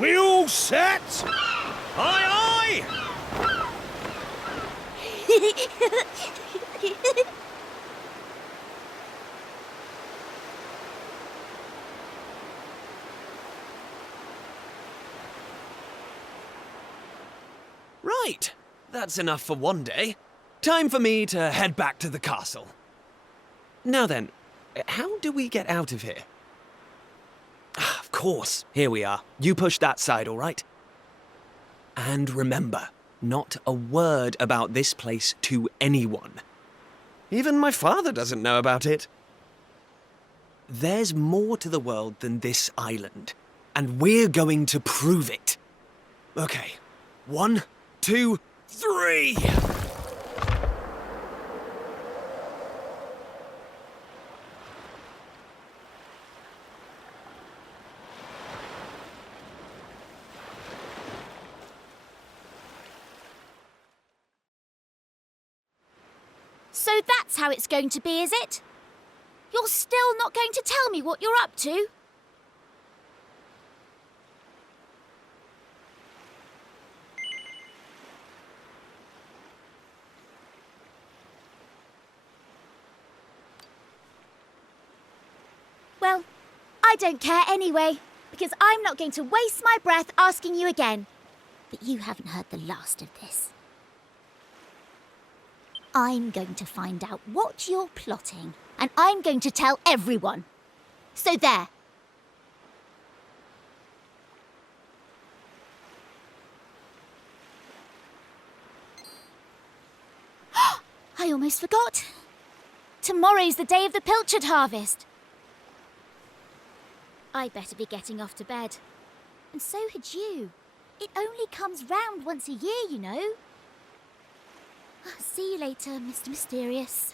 We all set? Aye, aye! Right, that's enough for one day. Time for me to head back to the castle. Now then, how do we get out of here? Ah, of course, here we are. You push that side, all right? And remember, not a word about this place to anyone. Even my father doesn't know about it. There's more to the world than this island, and we're going to prove it. Okay, 1, 2, 3! So that's how it's going to be, is it? You're still not going to tell me what you're up to? Well, I don't care anyway, because I'm not going to waste my breath asking you again. But you haven't heard the last of this. I'm going to find out what you're plotting, and I'm going to tell everyone. So there. I almost forgot. Tomorrow's the day of the pilchard harvest. I better be getting off to bed. And so had you. It only comes round once a year, you know. See you later, Mr. Mysterious.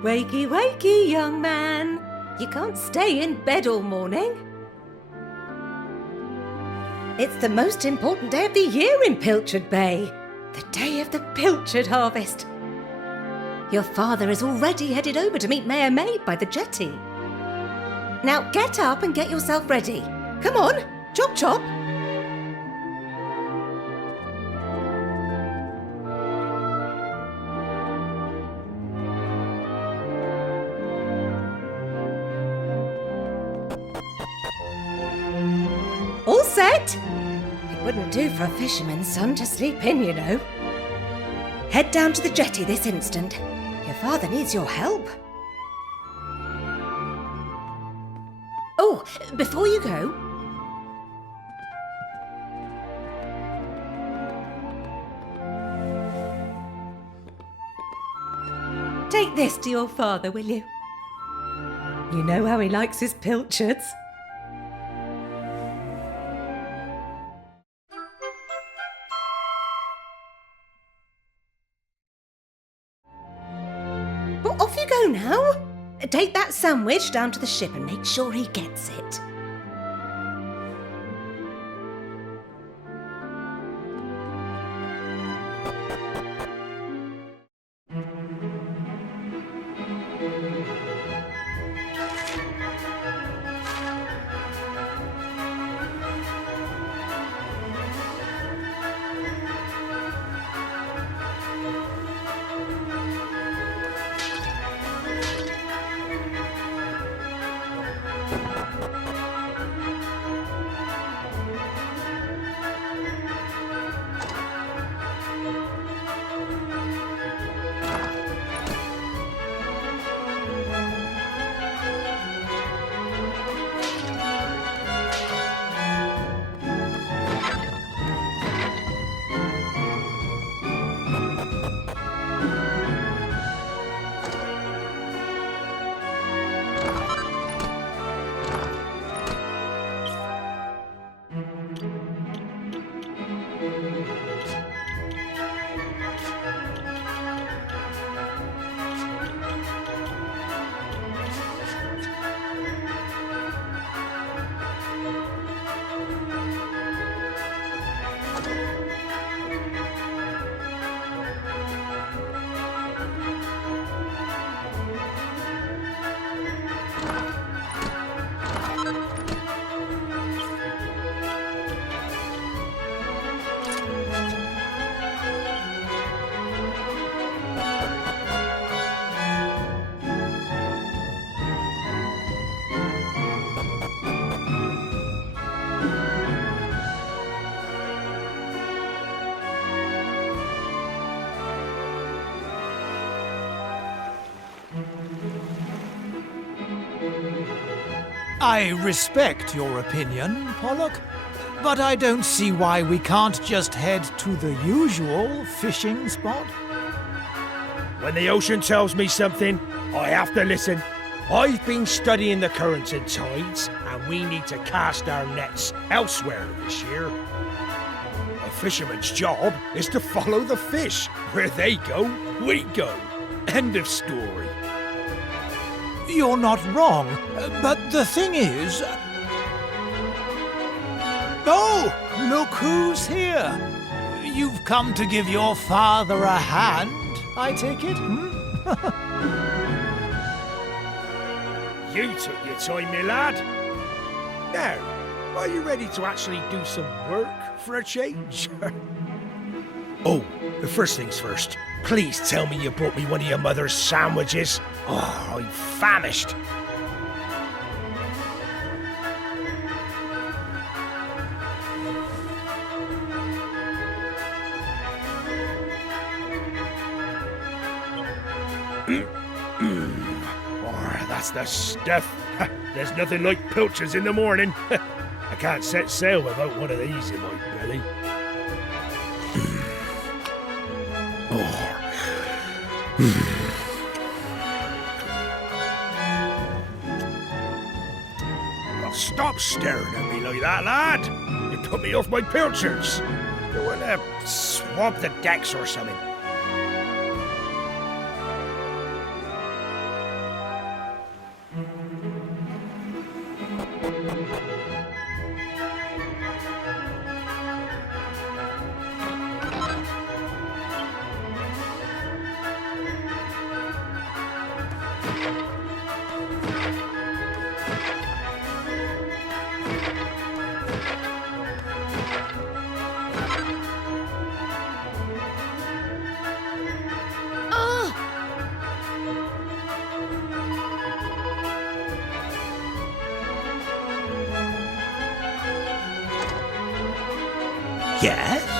Wakey, wakey, young man. You can't stay in bed all morning. It's the most important day of the year in Pilchard Bay. The day of the pilchard harvest. Your father is already headed over to meet Mayor Maid by the jetty. Now get up and get yourself ready. Come on, chop chop. All set? It wouldn't do for a fisherman's son to sleep in, you know. Head down to the jetty this instant. Your father needs your help. Oh, before you go... take this to your father, will you? You know how he likes his pilchards. Well, off you go now. Take that sandwich down to the ship and make sure he gets it. I respect your opinion, Pollock, but I don't see why we can't just head to the usual fishing spot. When the ocean tells me something, I have to listen. I've been studying the currents and tides, and we need to cast our nets elsewhere this year. A fisherman's job is to follow the fish. Where they go, we go. End of story. You're not wrong, but the thing is... Oh, look who's here. You've come to give your father a hand, I take it? You took your time, my lad. Now, are you ready to actually do some work for a change? Oh, the first things first. Please tell me you brought me one of your mother's sandwiches. Oh, I'm famished. Oh, that's the stuff. There's nothing like pilchards in the morning. I can't set sail without one of these in my belly. Well, stop staring at me like that, lad. You put me off my pilchards. You want to swab the decks or something? Yes?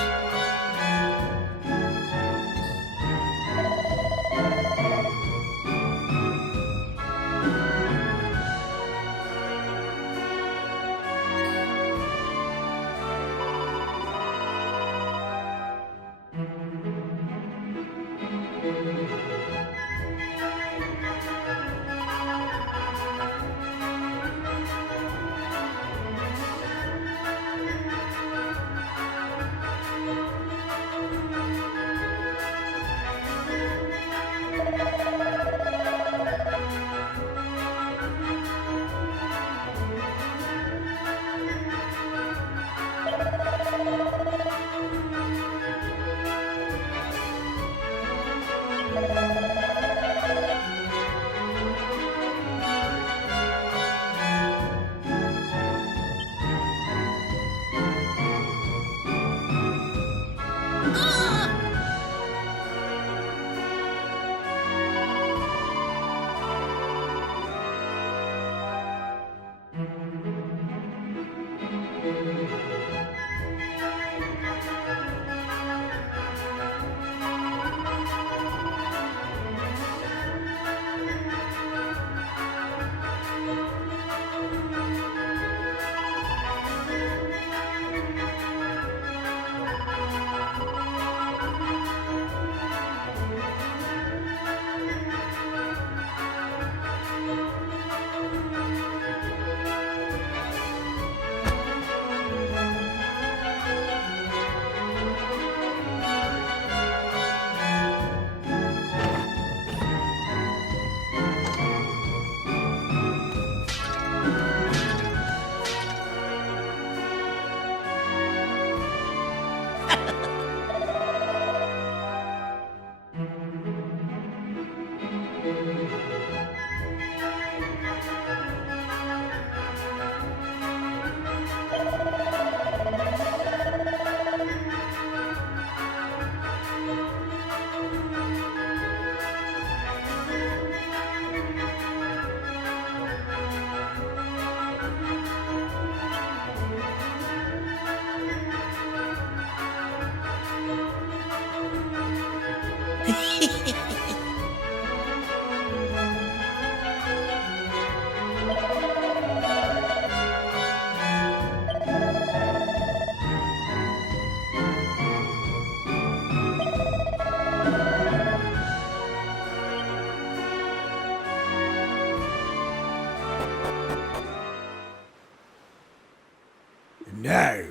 Now,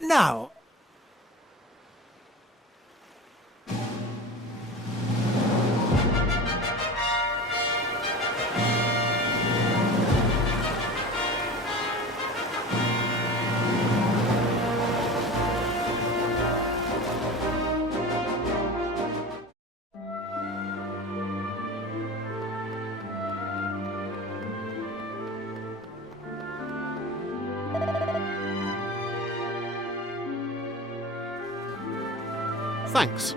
Now, Thanks.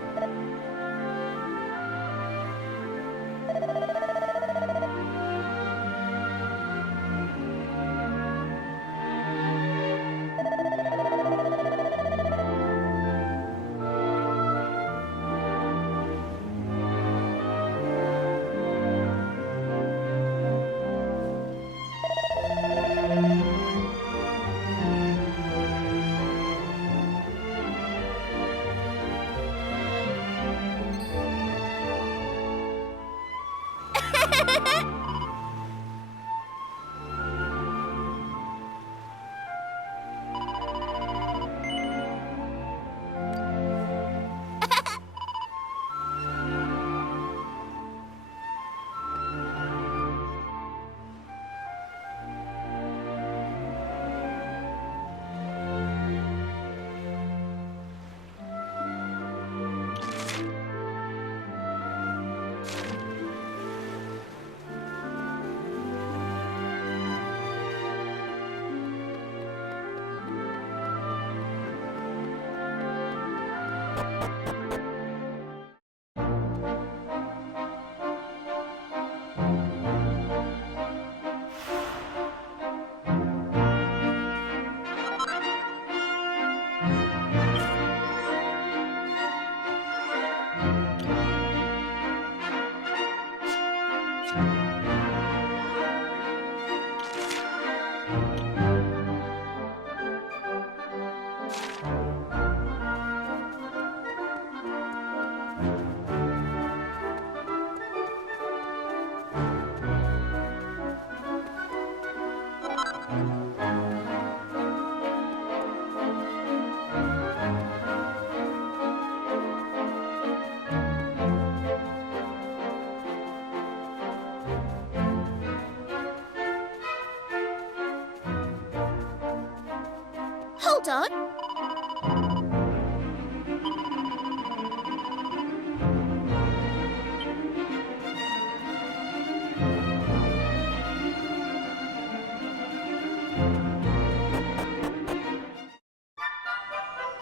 Hold on.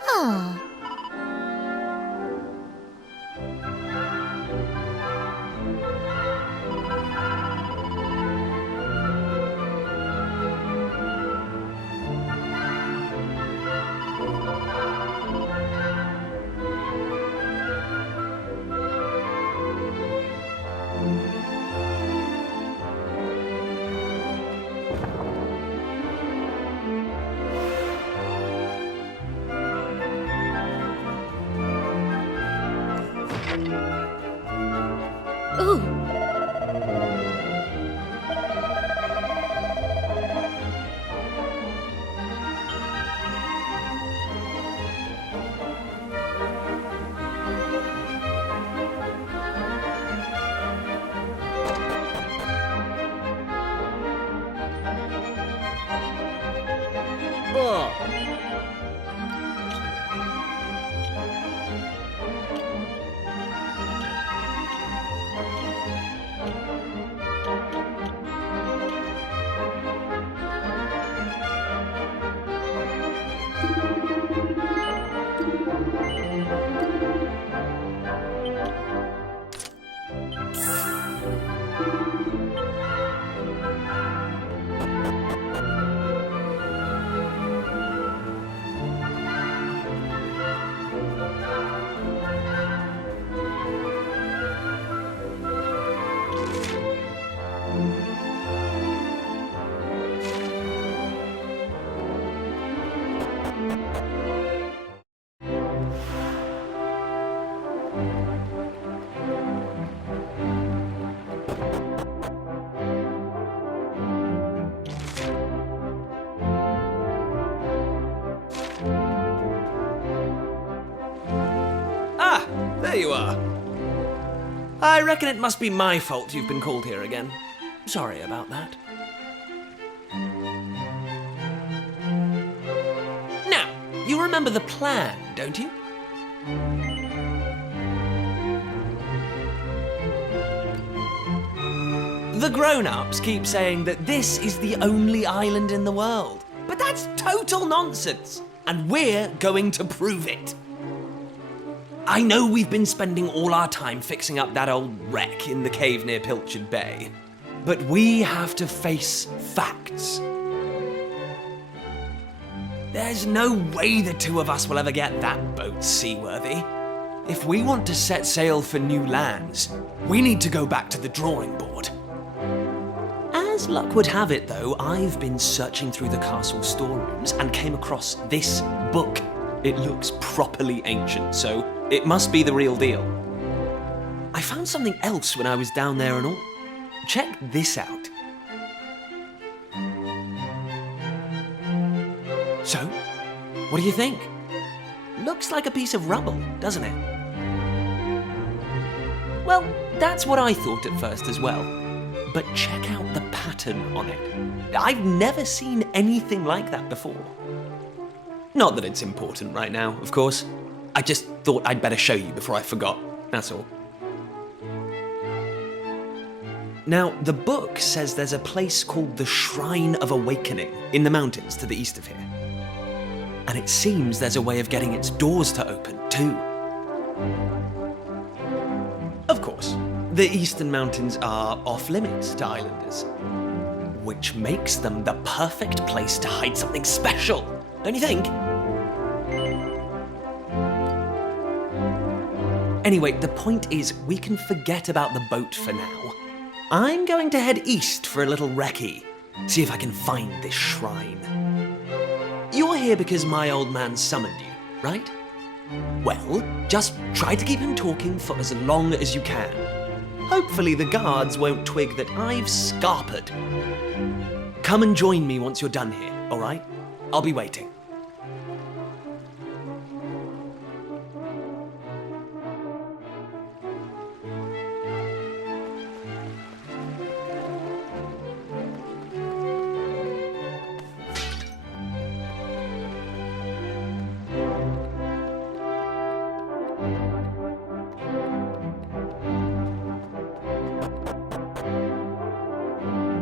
Ah. Ooh. Ah, there you are. I reckon it must be my fault you've been called here again. Sorry about that. Now, you remember the plan, don't you? The grown-ups keep saying that this is the only island in the world. But that's total nonsense, and we're going to prove it. I know we've been spending all our time fixing up that old wreck in the cave near Pilchard Bay, but we have to face facts. There's no way the two of us will ever get that boat seaworthy. If we want to set sail for new lands, we need to go back to the drawing board. As luck would have it, though, I've been searching through the castle storerooms and came across this book. It looks properly ancient, so it must be the real deal. I found something else when I was down there and all. Check this out. So, what do you think? Looks like a piece of rubble, doesn't it? Well, that's what I thought at first as well. But check out the pattern on it. I've never seen anything like that before. Not that it's important right now, of course. I just thought I'd better show you before I forgot, that's all. Now, the book says there's a place called the Shrine of Awakening in the mountains to the east of here. And it seems there's a way of getting its doors to open, too. Of course, the eastern mountains are off-limits to islanders, which makes them the perfect place to hide something special, don't you think? Anyway, the point is, we can forget about the boat for now. I'm going to head east for a little recce, see if I can find this shrine. You're here because my old man summoned you, right? Well, just try to keep him talking for as long as you can. Hopefully the guards won't twig that I've scarpered. Come and join me once you're done here, all right? I'll be waiting.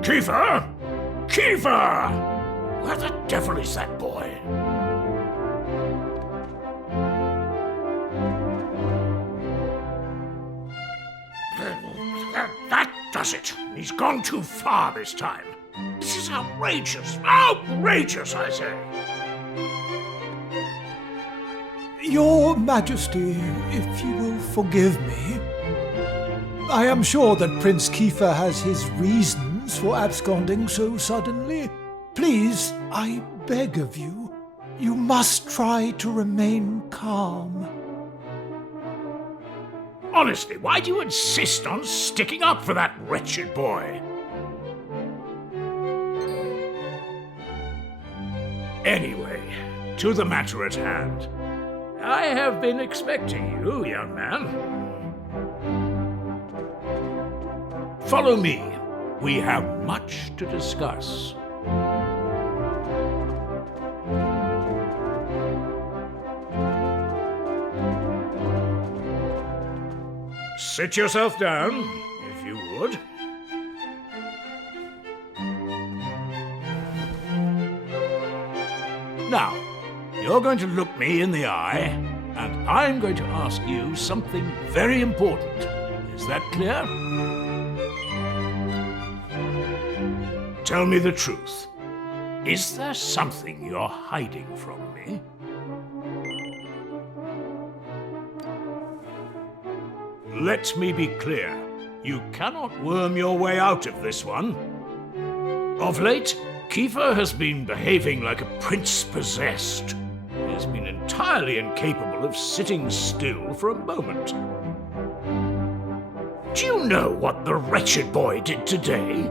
Kiefer? Kiefer! Where the devil is that boy? That does it. He's gone too far this time. This is outrageous. Outrageous, I say. Your Majesty, if you will forgive me, I am sure that Prince Kiefer has his reasons for absconding so suddenly. Please, I beg of you, you must try to remain calm. Honestly, why do you insist on sticking up for that wretched boy? Anyway, to the matter at hand. I have been expecting you, young man. Follow me. We have much to discuss. Sit yourself down, if you would. Now, you're going to look me in the eye, and I'm going to ask you something very important. Is that clear? Tell me the truth. Is there something you're hiding from me? Let me be clear. You cannot worm your way out of this one. Of late, Kiefer has been behaving like a prince possessed. He has been entirely incapable of sitting still for a moment. Do you know what the wretched boy did today?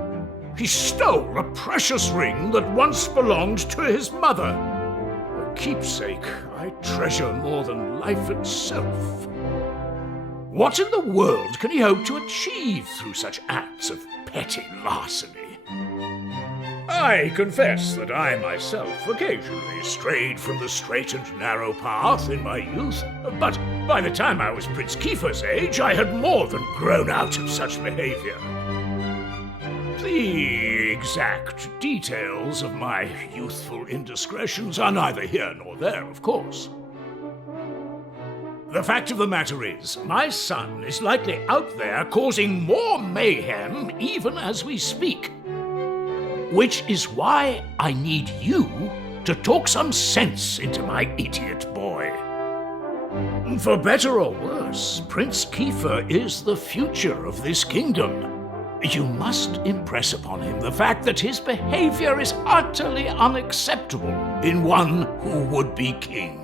He stole a precious ring that once belonged to his mother. A keepsake I treasure more than life itself. What in the world can he hope to achieve through such acts of petty larceny? I confess that I myself occasionally strayed from the straight and narrow path in my youth, but by the time I was Prince Kiefer's age, I had more than grown out of such behavior. The exact details of my youthful indiscretions are neither here nor there, of course. The fact of the matter is, my son is likely out there causing more mayhem even as we speak. Which is why I need you to talk some sense into my idiot boy. For better or worse, Prince Kiefer is the future of this kingdom. You must impress upon him the fact that his behavior is utterly unacceptable in one who would be king.